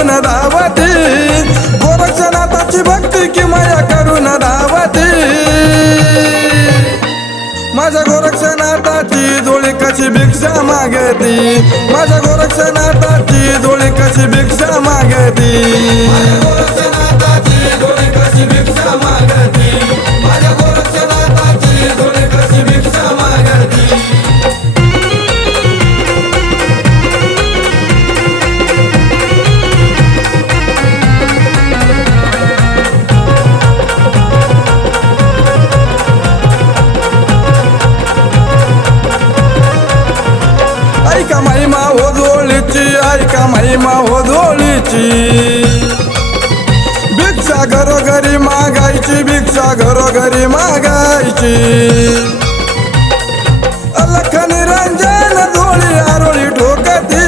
करून धावत गोरक्षनाथाची भक्ती की माया करून धावत माझ्या गोरक्षनाथाची जोळी कशी भिक्षा मागती? माझ्या गोरक्षनाथाची जोळी कशी भिक्षा मागती? जोळीची भिक्षा घरोघरी मागायची भिक्षा घरोघरी मागायची. अलख निरंजन धोळी आरोळी ठोकती.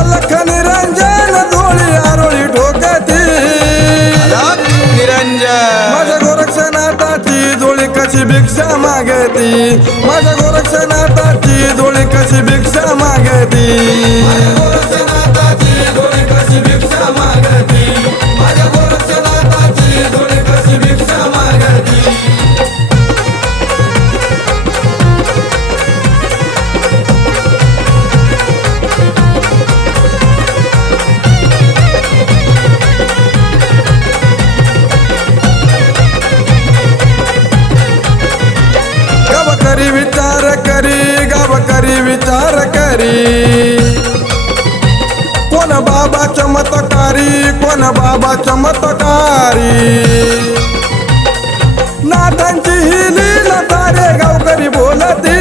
अलख निरंजन धोळी आरोळी ठोकती. निरंजन. माझ्या गोरक्षनाथाची जोळी कशी भिक्षा मागती? माझ्या गोरक्षनाथाची जोळी कशी भिक्षा मागती? करी विचार करी गाव करी विचार करी. कोण बाबा चमत्कारी कोण बाबा चमत्कारी. नाथांची ही लीला तारे गावकरी बोलती.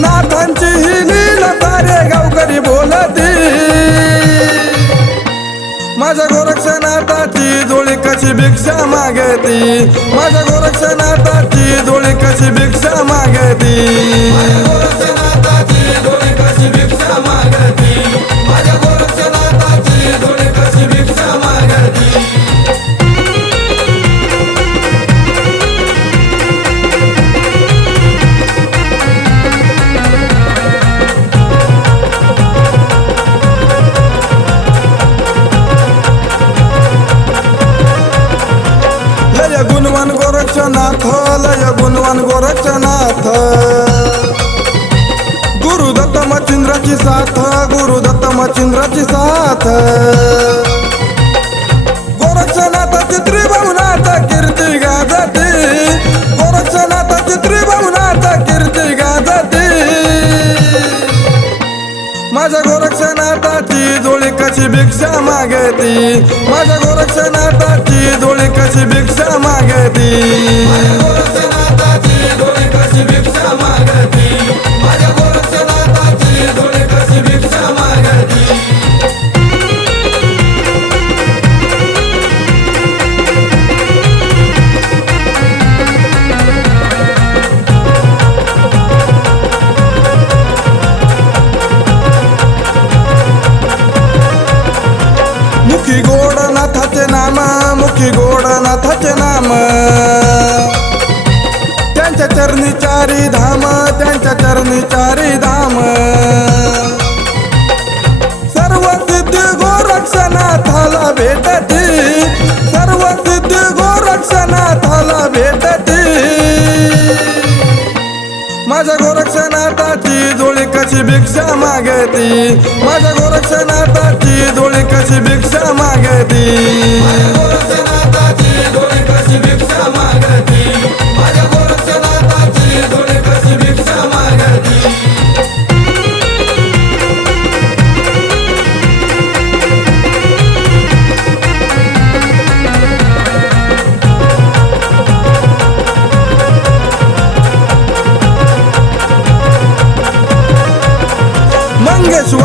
नाथांची ही लीला तारे गावकरी बोलती. माझ्या कशी भिक्षा मागती माझ्या गोरक्षनाथाची धुळी कशी भिक्षा मागती गोरक्षनाथ लय गुणवान गोरक्षनाथ गुरुदत्त मचिंद्राची साथ गुरुदत्त मचिंद्राची साथ। गोरक्षनाथाची त्रिभुवनाथ कीर्ती गाजती। गोरक्षनाथाची त्रिभुवनाथ कीर्ती गाजती। माझ्या गोरक्षनाथाची कशी भिक्षा मागती? माझ्या गोरक्षनाथाची जोळी कशी भिक्षा मागती? गोड नाथाचे नाम मुखी गोड नाथाचे नाम त्यांच्या चरणी चारी धाम त्यांच्या चरणी चारी धाम. गोरक्षनाथाची धुळी कशी भिक्षा मागती माझ्या गोरक्षनाथाची धुळी कशी भिक्षा मागती गोरक्षनाथाची धुळी कशी भिक्षा मागती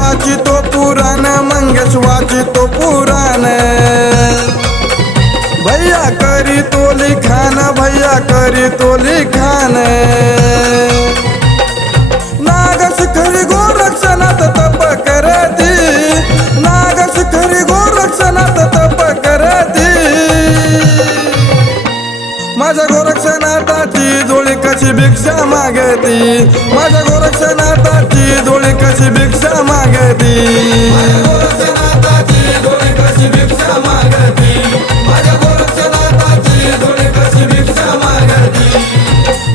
मंगेशवाची तो पुराण मंगेशवाची तो पुराण. भैया करी तो लिखान भैया करी तो लिखान नाग शिखरी गोरक्षणात तप करती. नाग शिखरी गोरक्षणात तप करती. माझ्या गोरक्षनाथाची जोळी कशी भिक्षा मागती? माझ्या गोरक्षनाथाची जोळी कशी भिक्षा मागती.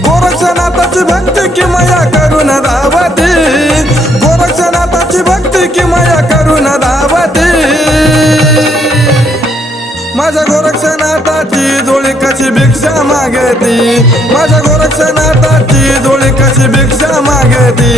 गोरक्षनाथाची भक्ती की माया करून धावती. गोरक्षनाथाची भक्ती की माया करून धावती. माझ्या गोरक्षनाथाची जोडी कशी भिक्षा मागती? माझ्या गोरक्षनाथाची जोडी कशी भिक्षा मागती?